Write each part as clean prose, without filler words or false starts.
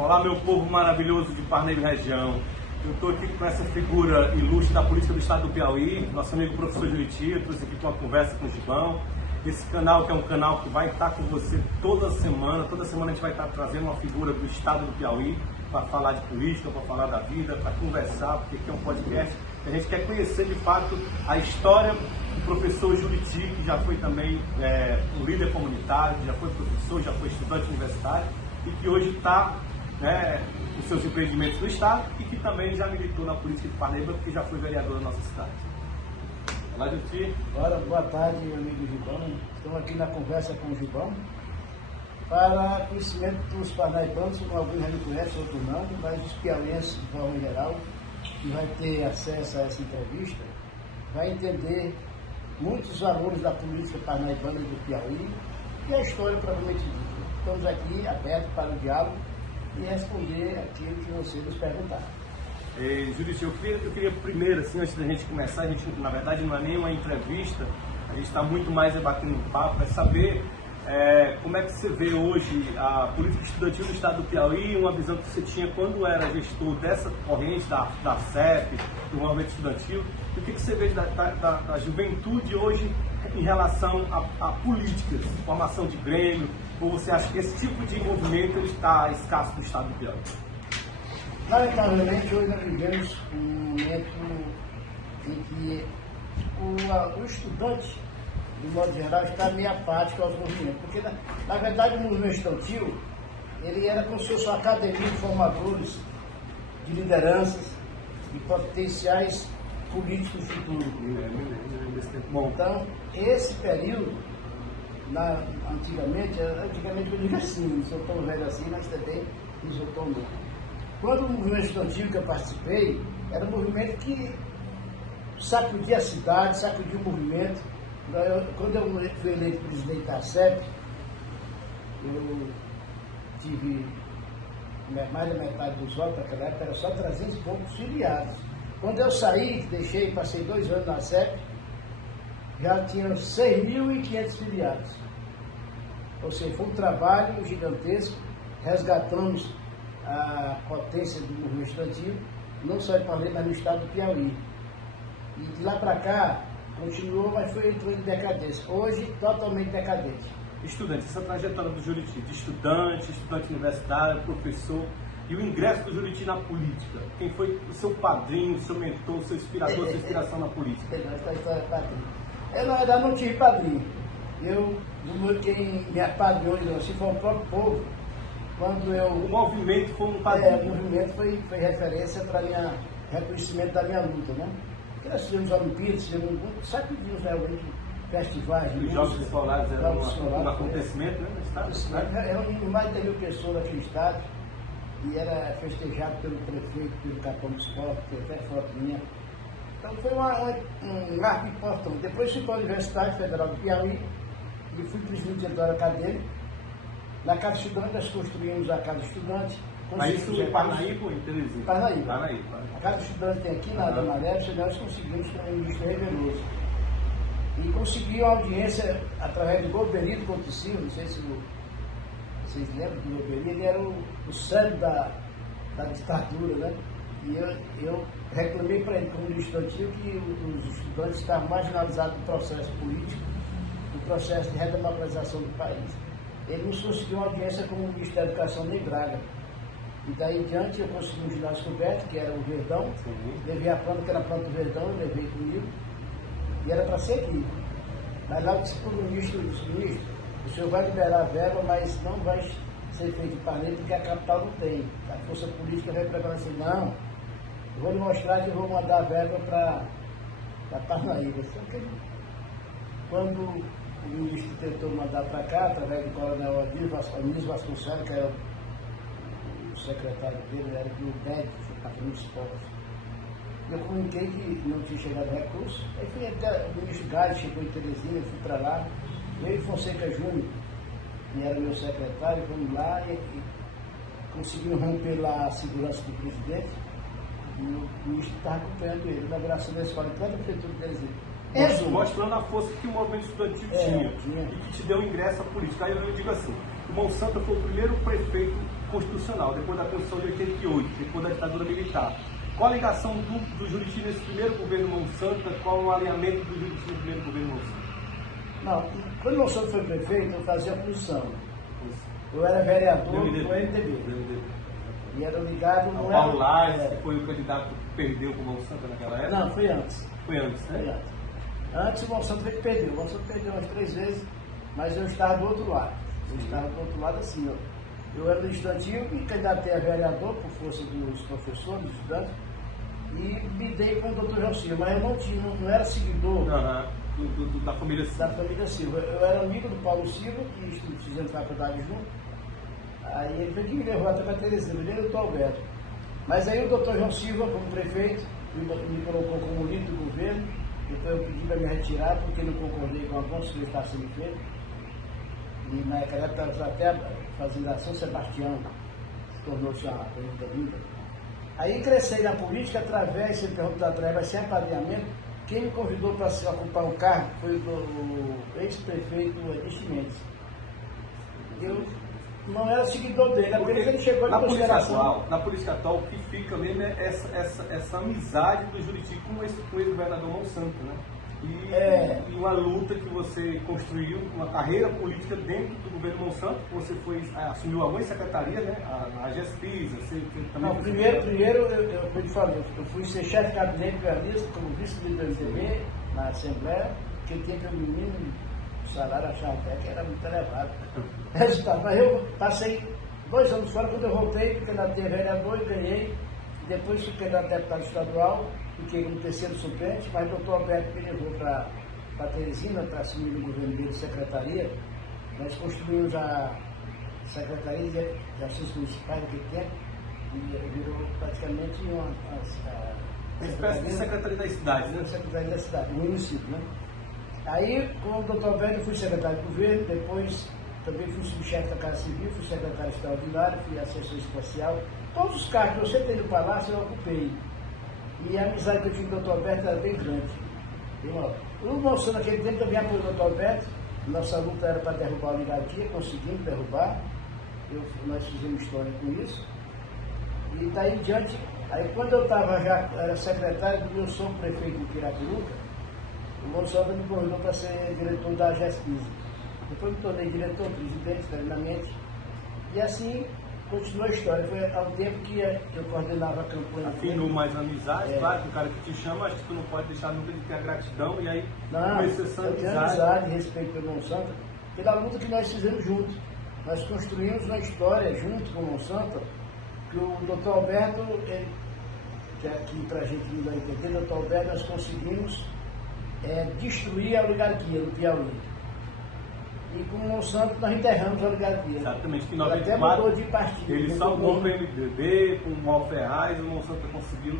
Olá, meu povo maravilhoso de Parnaíba região. Eu estou aqui com essa figura ilustre da política do estado do Piauí, nosso amigo professor Juriti. Eu trouxe aqui para uma conversa com o Gibão. Esse canal que é um canal que vai estar com você toda semana a gente vai estar trazendo uma figura do estado do Piauí para falar de política, para falar da vida, para conversar, porque aqui é um podcast. A gente quer conhecer de fato a história do professor Juriti, que já foi também um líder comunitário, já foi professor, já foi estudante universitário e que hoje está com seus empreendimentos no estado e que também já militou na política de Parnaíba, porque já foi vereador da nossa cidade. Olá, Juriti. Ora, boa tarde, amigo Gibão. Estamos aqui na conversa com o Gibão para conhecimento dos parnaibanos, alguns já me conhecem, outros não, mas os piauienses de forma geral, que vai ter acesso a essa entrevista, vai entender muitos valores da política parnaibana do Piauí e a história propriamente dita. Estamos aqui abertos para o diálogo e responder aquilo que você nos perguntar. Juriti, eu queria primeiro, assim, antes da gente começar, a gente, na verdade, não é nem uma entrevista, a gente está muito mais batendo um papo, é saber como é que você vê hoje a política estudantil do estado do Piauí, uma visão que você tinha quando era gestor dessa corrente da CEP, do movimento estudantil, e o que você vê da juventude hoje em relação a políticas, formação de grêmio, ou você acha que esse tipo de movimento está escasso no estado do Piauí? Lamentavelmente, hoje nós vivemos um momento em que o estudante, de modo geral, está meio apático aos movimentos. Porque, na verdade, o movimento estudantil, ele era como se fosse uma academia de formadores, de lideranças, de potenciais políticos futuros. Então, esse período, antigamente eu digo assim, não sou tão velho assim, mas também não sou tão novo. Quando o movimento estudantil que eu participei, era um movimento que sacudia a cidade, sacudia o movimento. Quando eu fui eleito presidente da CEP, eu tive mais da metade dos votos, naquela época era só 300 e poucos filiados. Quando eu saí, passei 2 anos na CEP, já tinha 6.500 filiados. Ou seja, foi um trabalho gigantesco, resgatamos a potência do movimento estudantil, não só em Parnaíba, mas no estado do Piauí. E de lá para cá, continuou, mas entrou em decadência. Hoje, totalmente decadente. Estudante, essa trajetória do Juriti, de estudante universitário, professor, e o ingresso do Juriti na política. Quem foi o seu padrinho, o seu mentor, o seu inspirador, sua inspiração na política? Essa história é padrinho. Eu, na verdade, não tive padrinho. Quem me apadrinhou, assim, foi o próprio povo. O movimento foi um padrinho. O movimento foi referência para reconhecimento da minha luta, né? Porque nós fizemos Olimpíadas, sacudimos realmente festivais. Os Jogos Escolares eram um acontecimento, né? No estado, eram mais de 10.000 pessoas naquele estado e era festejado pelo prefeito, pelo capitão do esporte, que até foto minha. Então foi um marco importante. Depois fui para a Universidade Federal do Piauí e fui presidente do diretório acadêmico. Na Casa Estudante nós construímos a Casa Estudante. Mas isso em Parnaíba ou em Teresina? Parnaíba. A Casa Estudante tem aqui na Amarela, nós conseguimos com o ministro Veloso. E consegui uma audiência através do Golbery do Conticino, não sei se vocês lembram do Golbery, ele era o cérebro da ditadura, né? E eu reclamei para ele, como ministro estudantil, que os estudantes estavam marginalizados do processo político, do processo de redemocratização do país. Ele nos conseguiu uma audiência com o ministro da Educação de Braga. E daí em diante eu consegui um ginásio coberto, que era o Verdão. Levei a planta, que era a planta do Verdão, eu levei comigo. E era para ser aqui. Mas lá eu disse para o ministro, ministro, o senhor vai liberar a verba, mas não vai ser feito em Parnaíba, porque a capital não tem. A força política vai prevalecer. Não, eu vou lhe mostrar que eu vou mandar a verba para Parnaíba. Só que quando o ministro tentou mandar para cá, através do coronel Anísio Vasconcelos, que era o secretário dele, era do DED, do Patrimônio dos Povos. Eu comuniquei que não tinha chegado recurso. Aí fui até o ministro Gás, chegou em Teresina, eu fui para lá. Eu e Fonseca Júnior, que era meu secretário, fomos lá e conseguimos romper lá a segurança do presidente. E o ministro estava acompanhando ele, na inauguração da escola, enquanto a prefeitura de Teresina. Mostrando a força que o movimento estudantil tinha e que te deu ingresso à política. Aí eu digo assim, o Monsanto foi o primeiro prefeito constitucional, depois da Constituição de 88, depois da ditadura militar. Qual a ligação do Juriti nesse primeiro governo Monsanto? Qual o alinhamento do Juriti no primeiro governo Monsanto? Não, quando o Monsanto foi prefeito, eu fazia oposição. Eu era vereador do MDB. E era ligado... Não Paulo Lages, que foi o candidato que perdeu com o Monsanto naquela época? Não, foi antes. Foi antes, né? Foi antes. Antes o Monsanto veio que perdeu. O Monsanto perdeu umas 3 vezes, mas eu estava do outro lado. Eu estava do outro lado assim, eu era legislativo e candidatei a vereador por força dos professores, dos estudantes, e me dei com o doutor João Silva, mas eu não era seguidor da família Silva. Da família Silva. Eu era amigo do Paulo Silva, que fizemos faculdade junto. Aí ele foi que me levou até para Teresina, ele e o doutor Alberto. Mas aí o doutor João Silva, como prefeito, me colocou como líder do governo. Depois eu pedi para me retirar, porque não concordei com algumas coisas que estavam sendo feitas. E naquela época até a fazenda São Sebastião tornou-se uma coisa linda. Aí cresci na política através, se perguntar através de apadrinhamento. Quem me convidou para ocupar o cargo foi o ex-prefeito Edith Mendes. Eu não era seguidor dele, apenas ele chegou em consideração. Na política atual, o que fica mesmo é essa amizade do Juriti com o ex-governador Monsanto, né? E uma luta que você construiu, uma carreira política dentro do governo Monsanto, você assumiu algumas secretarias, né? A GESPIS, você também... Não, primeiro eu te falei, eu fui ser chefe de gabinete jornalista como vice-líder do MDB na Assembleia, porque tinha que o menino, o salário achava até que era muito elevado. Resultado, mas eu passei 2 anos fora, quando eu voltei, porque na TV vereador e ganhei, depois fui candidato a deputado estadual, fiquei como terceiro suplente, mas o doutor Alberto me levou para Teresina para assumir o governo dele de secretaria. Nós construímos a Secretaria de Assuntos Municipais naquele tempo e virou praticamente uma espécie de secretaria da cidade, né? Secretaria da cidade, do município, né? Aí, com o doutor Alberto, eu fui secretário de governo, depois também fui subchefe da Casa Civil, fui secretário extraordinário, fui assessor especial. Todos os cargos que você tem no Palácio eu ocupei. E a amizade que eu tinha com o doutor Alberto era bem grande. O Monsanto naquele tempo também apoiou o doutor Alberto. Nossa luta era para derrubar a oligarquia, conseguimos derrubar. Nós fizemos história com isso. E daí em diante, aí quando eu era secretário do meu prefeito de Piracuruca, o Monsanto me convidou para ser diretor da GESPIS. Depois me tornei diretor, presidente, externamente. E assim continua a história. Foi há um tempo que eu coordenava a campanha. Afinou mais amizade, claro que o cara que te chama, acho que tu não pode deixar nunca de ter a gratidão, e aí comecei a ter amizade, respeito pelo Monsanto, pela luta que nós fizemos juntos. Nós construímos uma história junto com o Monsanto, que o doutor Alberto, que aqui para a gente não vai entender, o doutor Alberto, nós conseguimos destruir a oligarquia do Piauí. E com o Monsanto nós enterramos a oligarquia. Exatamente, que em até mudou de partido. Ele salvou o PMDB, com o Mauro Ferraz, o Monsanto conseguiu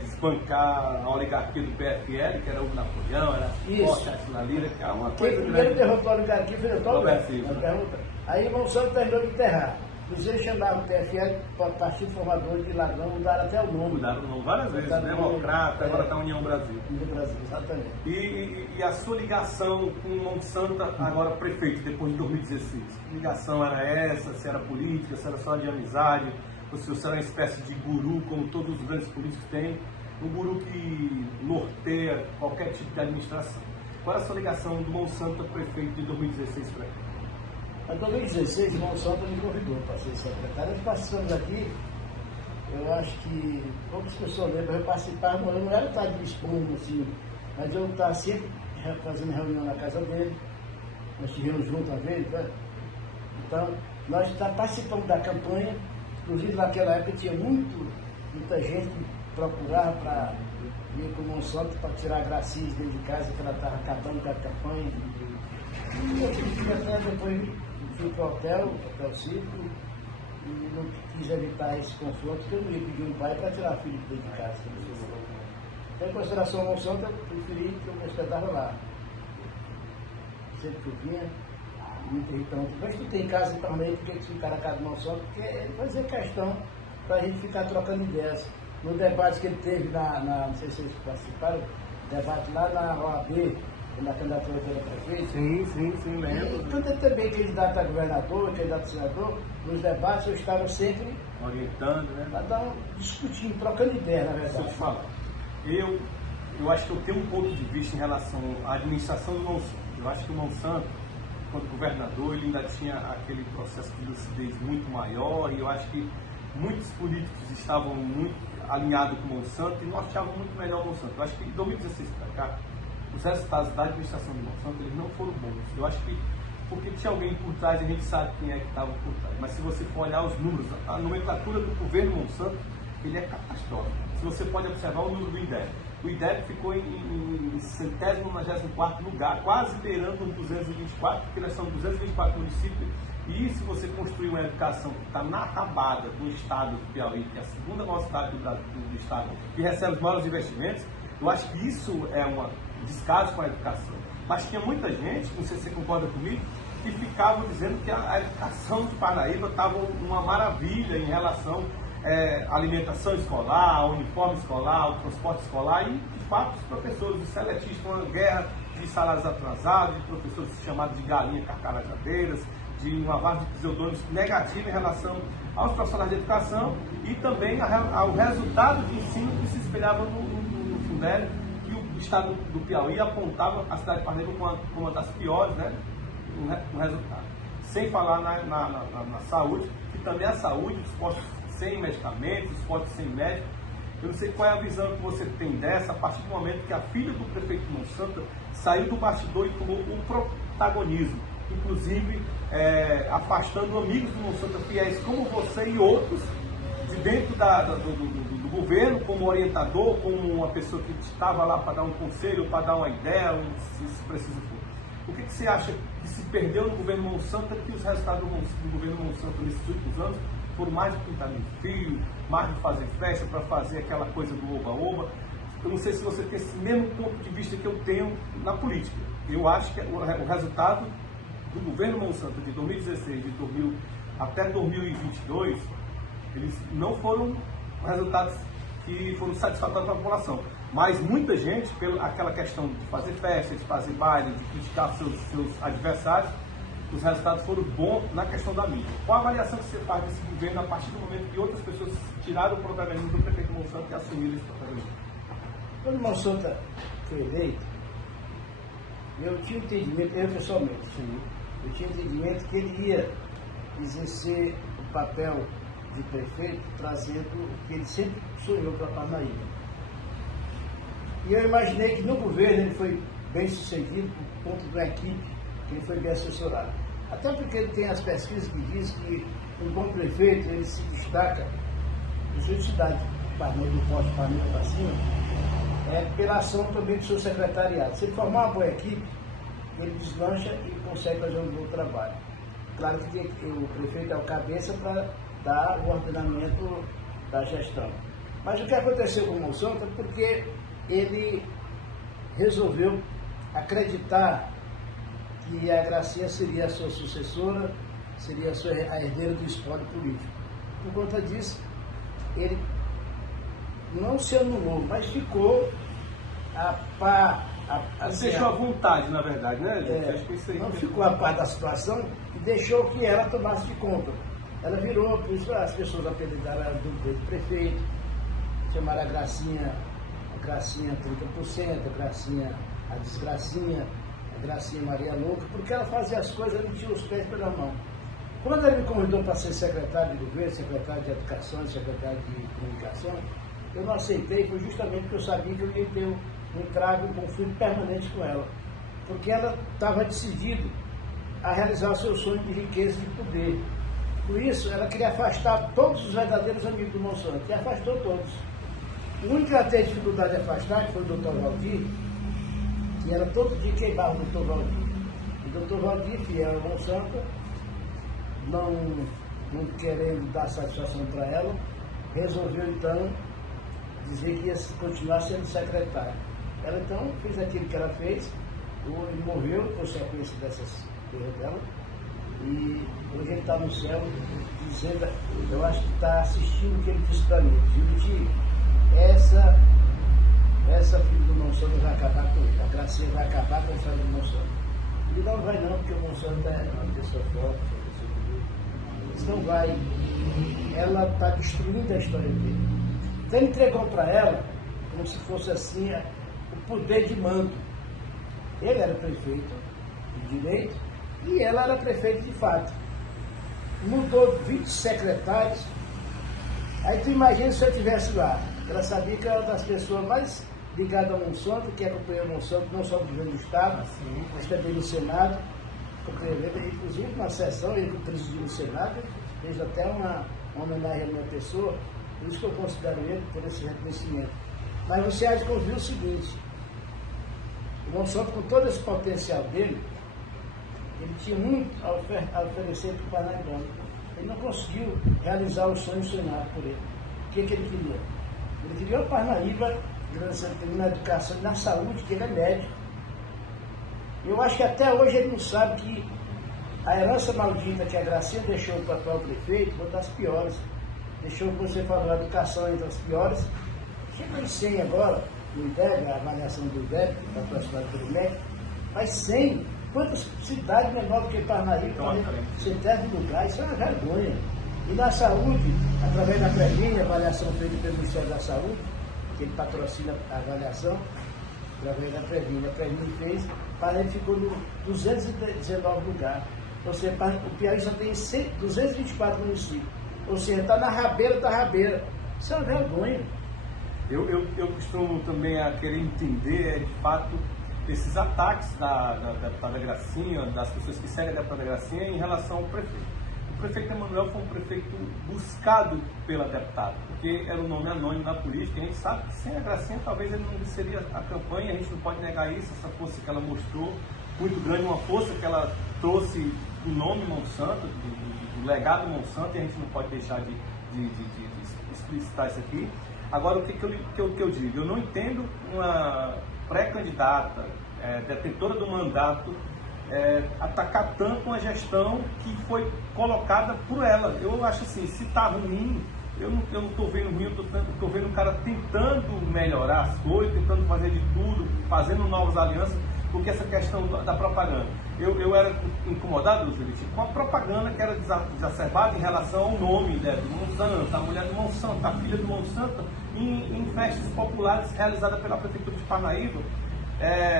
desbancar a oligarquia do PFL, que era o Napoleão, era Forte, a Lira, que é uma coisa... Quem primeiro derrotou a oligarquia foi o doutor Alberto. Aí o Monsanto terminou de enterrar. Inclusive chamaram o PFL para Partido Formador de Ladrão, mudaram até o nome. Mudaram o nome várias vezes, Democrata, agora está União Brasil. União Brasil, exatamente. E a sua ligação com o Monsanto, agora prefeito, depois de 2016? Que ligação era essa? Se era política, se era só de amizade? Ou se você era uma espécie de guru, como todos os grandes políticos têm? Um guru que norteia qualquer tipo de administração. Qual era a sua ligação do Monsanto a prefeito de 2016 para cá? Em 2016, o Monsanto me convidou para ser secretário. Nós participamos aqui, eu acho que poucas pessoas lembram, eu participava, eu não era estar de expondo assim, mas eu estava sempre fazendo reunião na casa dele, nós estivemos juntos uma vez, né? Então, nós participamos da campanha, inclusive naquela época tinha muita gente que procurava para ir com o Monsanto para tirar gracinhas dentro de casa, que ela estava acabando com a campanha. E eu fui até depois fui para o Hotel Círculo, e não quis evitar esse confronto, porque eu não ia pedir um pai para tirar a filha de dentro de casa. Então, em consideração ao Monsanto, eu preferi que eu me hospedava lá. Sempre que eu vinha, muito irritante. Mas tu tem casa também, por que tu ficar na casa do Monsanto? Porque ele fazia questão para a gente ficar trocando ideias. No debate que ele teve não sei se vocês participaram, debate lá na OAB, na candidatura pela prefeito. Sim, lembro. E quando ele também candidato a governador, candidato a senador, nos debates eu estava sempre orientando, né? Discutindo, trocando ideia, na verdade. Deixa eu te falar. Eu acho que eu tenho um ponto de vista em relação à administração do Monsanto. Eu acho que o Monsanto, quando governador, ele ainda tinha aquele processo de lucidez muito maior, e eu acho que muitos políticos estavam muito alinhados com o Monsanto e não achavam muito melhor o Monsanto. Eu acho que em 2016 para cá, os resultados da administração do Monsanto eles não foram bons. Eu acho que porque tinha alguém por trás, a gente sabe quem é que estava por trás. Mas se você for olhar os números, a nomenclatura do governo Monsanto, ele é catastrófico. Se você pode observar o número do INDEP. O INDEP ficou em 194º lugar, quase beirando os 224, porque nós somos 224 municípios. E se você construir uma educação que está na rabada do estado do Piauí, que é a segunda maior cidade do estado, que recebe os maiores investimentos, eu acho que isso é um descaso com a educação. Mas tinha muita gente, não sei se você concorda comigo, que ficava dizendo que a educação de Parnaíba estava uma maravilha em relação à alimentação escolar, ao uniforme escolar, ao transporte escolar, e de fato os professores, os seletistas, uma guerra de salários atrasados, de professores chamados de galinha carcarajadeiras, de uma vários de pseudônimos negativos em relação aos profissionais de educação e também ao resultado de ensino que se espelhava no Fundeb, que o estado do Piauí apontava a cidade de Parnaíba como uma das piores, né, no resultado. Sem falar na saúde, que também a saúde, os postos sem medicamentos, os postos sem médico. Eu não sei qual é a visão que você tem dessa, a partir do momento que a filha do prefeito Monsanto saiu do bastidor e tomou o protagonismo, inclusive afastando amigos do Monsanto fiéis como você e outros de dentro do governo, como orientador, como uma pessoa que estava lá para dar um conselho, para dar uma ideia, se preciso for. O que você acha que se perdeu no governo Monsanto, que os resultados do governo Monsanto nesses últimos anos foram mais de pintar no fio, mais de fazer festa para fazer aquela coisa do oba-oba? Eu não sei se você tem esse mesmo ponto de vista que eu tenho na política. Eu acho que o resultado do governo Monsanto de 2016 até 2022, eles não foram resultados que foram satisfatórios para a população. Mas muita gente, pela aquela questão de fazer festa, de fazer baile, de criticar seus adversários, os resultados foram bons na questão da mídia. Qual a avaliação que você faz desse governo a partir do momento que outras pessoas tiraram o protagonismo do prefeito Monsanto e assumiram esse protagonismo? Quando o Monsanto foi eleito, eu tinha entendimento, eu pessoalmente, eu tinha entendimento que ele ia exercer o papel de prefeito, trazendo o que ele sempre sonhou para Parnaíba. E eu imaginei que no governo ele foi bem sucedido por conta da equipe, que ele foi bem assessorado. Até porque ele tem as pesquisas que dizem que um bom prefeito ele se destaca, em sua cidade, Parnaíba, do Forte Parnaíba para cima, pela ação também do seu secretariado. Se ele formar uma boa equipe, ele deslancha e consegue fazer um bom trabalho. Claro que o prefeito é o cabeça para dar o ordenamento da gestão. Mas o que aconteceu com o Monsanto é porque ele resolveu acreditar que a Gracinha seria a sua sucessora, seria a herdeira do espólio político. Por conta disso, ele não se anulou, mas ficou a par. Deixou à vontade, na verdade, né, gente? Acho que isso aí não ficou a par da situação e deixou que ela tomasse de conta. Ela virou, por isso as pessoas apelidaram ela do prefeito, chamaram a Gracinha 30%, a Gracinha a Desgracinha, a Gracinha Maria Louca, porque ela fazia as coisas, ela tinha os pés pela mão. Quando ele me convidou para ser secretário de governo, secretário de educação, secretário de comunicação, eu não aceitei, foi justamente porque eu sabia que eu ia ter um entrave, um conflito permanente com ela. Porque ela estava decidida a realizar o seu sonho de riqueza e de poder. Por isso, ela queria afastar todos os verdadeiros amigos do Monsanto, e afastou todos. O único que ela teve dificuldade de afastar, que foi o doutor Valdir, que era todo dia queimar o doutor Valdir. O doutor Valdir, fiel ao Monsanto, não querendo dar satisfação para ela, resolveu então dizer que ia continuar sendo secretária. Ela então fez aquilo que ela fez, ele morreu em consequência dessas coisas dela, e hoje ele está no céu dizendo, eu acho que está assistindo o que ele disse para mim, Juruti, essa essa filha do Monsanto vai acabar com ele, a Gracinha vai acabar com a história do Monsanto. Ele não vai não, porque o Monsanto é uma pessoa forte, uma pessoa bonita. Isso não vai. Ela está destruindo a história dele. Então ele entregou para ela, como se fosse assim, o poder de mando. Ele era prefeito de direito e ela era prefeita de fato. Mudou 20 secretários. Aí tu imagina se eu estivesse lá. Ela sabia que era uma das pessoas mais ligadas ao Monsanto, que acompanhou o Monsanto, não só no governo do Estado, mas também no Senado. Inclusive na sessão, ele presidiu o Senado, fez até uma homenagem à minha pessoa, por isso que eu considero ele por esse reconhecimento. Mas você há de convir o seguinte, o Monsanto, com todo esse potencial dele, ele tinha muito a oferecer para o Parnaibano. Ele não conseguiu realizar o sonho sonhado por ele. O que ele queria? Ele queria uma Parnaíba na educação e na saúde, que ele é médico. Eu acho que até hoje ele não sabe que a herança maldita que a Gracinha deixou para o atual prefeito foi das piores. Deixou, como você falou, a educação entre as piores. Chegou em 100 agora, no IDEB, a avaliação do IDEB, da atuação pelo MEC, mas 100. Quantas cidades menor do que Parnaíba, centésimo lugar, isso é uma vergonha. E na saúde, através da Previnha, avaliação feita pelo Ministério da Saúde, que ele patrocina a avaliação, através da Previnha. A Previnha fez, Parnaíba ficou no 219 lugar. Ou seja, o Piauí só tem 224 municípios. Ou seja, está na rabeira da rabeira. Isso é uma vergonha. Eu costumo também a querer entender, de fato, esses ataques da deputada Gracinha, das pessoas que seguem a deputada Gracinha em relação ao prefeito. O prefeito Emanuel foi um prefeito buscado pela deputada, porque era um nome anônimo na política, e a gente sabe que sem a Gracinha talvez ele não venceria a campanha, a gente não pode negar isso, essa força que ela mostrou, muito grande, uma força que ela trouxe do nome Monsanto, do legado Monsanto, e a gente não pode deixar de explicitar isso aqui. Agora, o que eu digo? Eu não entendo uma pré-candidata, detentora do mandato, atacar tanto uma gestão que foi colocada por ela. Eu acho assim, se está ruim, eu não estou vendo ruim, eu estou vendo o cara tentando melhorar as coisas, tentando fazer de tudo, fazendo novas alianças, porque essa questão da propaganda. Eu era incomodado, Julite, com a propaganda que era exacerbada em relação ao nome do Monsanto, a mulher do Monsanto, a filha do Monsanto, em festas populares realizadas pela Prefeitura de Parnaíba,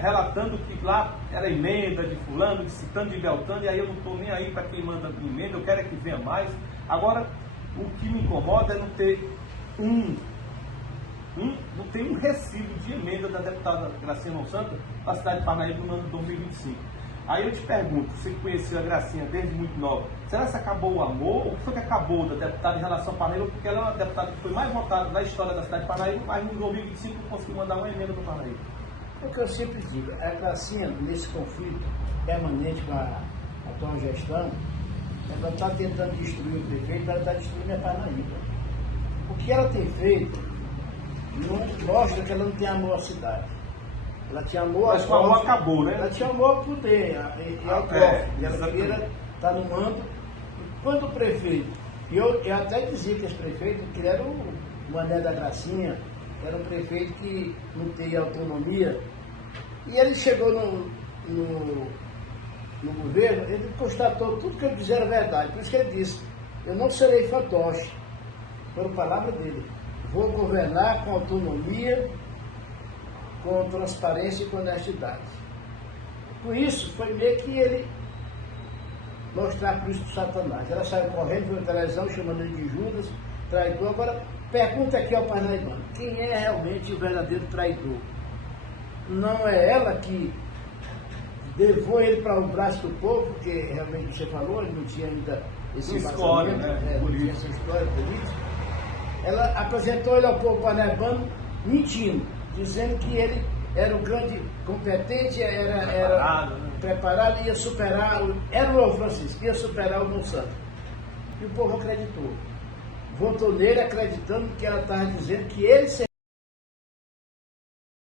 relatando que lá era emenda de fulano, de citando de Beltrano, e aí eu não estou nem aí para quem manda emenda, eu quero é que venha mais. Agora, o que me incomoda é não ter não tem um recibo de emenda da deputada Gracinha Monsanto da cidade de Parnaíba no ano de 2025. Aí eu te pergunto, você que conheceu a Gracinha desde muito nova, será que acabou o amor? Ou o que foi que acabou da deputada em relação a Parnaíba? Porque ela é uma deputada que foi mais votada na história da cidade de Parnaíba, mas no 2025 não conseguiu mandar uma emenda para Parnaíba. É o que eu sempre digo, a Gracinha, nesse conflito permanente com a atual gestão, ela está tentando destruir o prefeito, ela está destruindo a Parnaíba. O que ela tem feito não mostra que ela não tem amor à cidade. Ela tinha amor mas o amor acabou, né? Ela tinha amor ao poder e ao povo. E ela queria estar no mando. E quando o prefeito, eu até dizia que esse prefeito, que era o Mané da Gracinha, era um prefeito que não tinha autonomia. E ele chegou no governo, ele constatou tudo que eu dizia era verdade. Por isso que ele disse, eu não serei fantoche. Foram palavras dele. Vou governar com autonomia, com transparência e com honestidade. Com isso, foi meio que ele mostrar a cruz do Satanás. Ela saiu correndo pela televisão, chamando ele de Judas, traidor. Agora, pergunta aqui ao Parnaibano, quem é realmente o verdadeiro traidor? Não é ela que levou ele para o braço do povo, porque realmente você falou, ele não tinha ainda esse história, né? Não tinha essa história política. Ela apresentou ele ao povo parnaibano mentindo, dizendo que ele era um grande competente, era preparado, ia superar, era o Francisco, ia superar o Monsanto. E o povo acreditou. Votou nele acreditando que ela estava dizendo que ele seria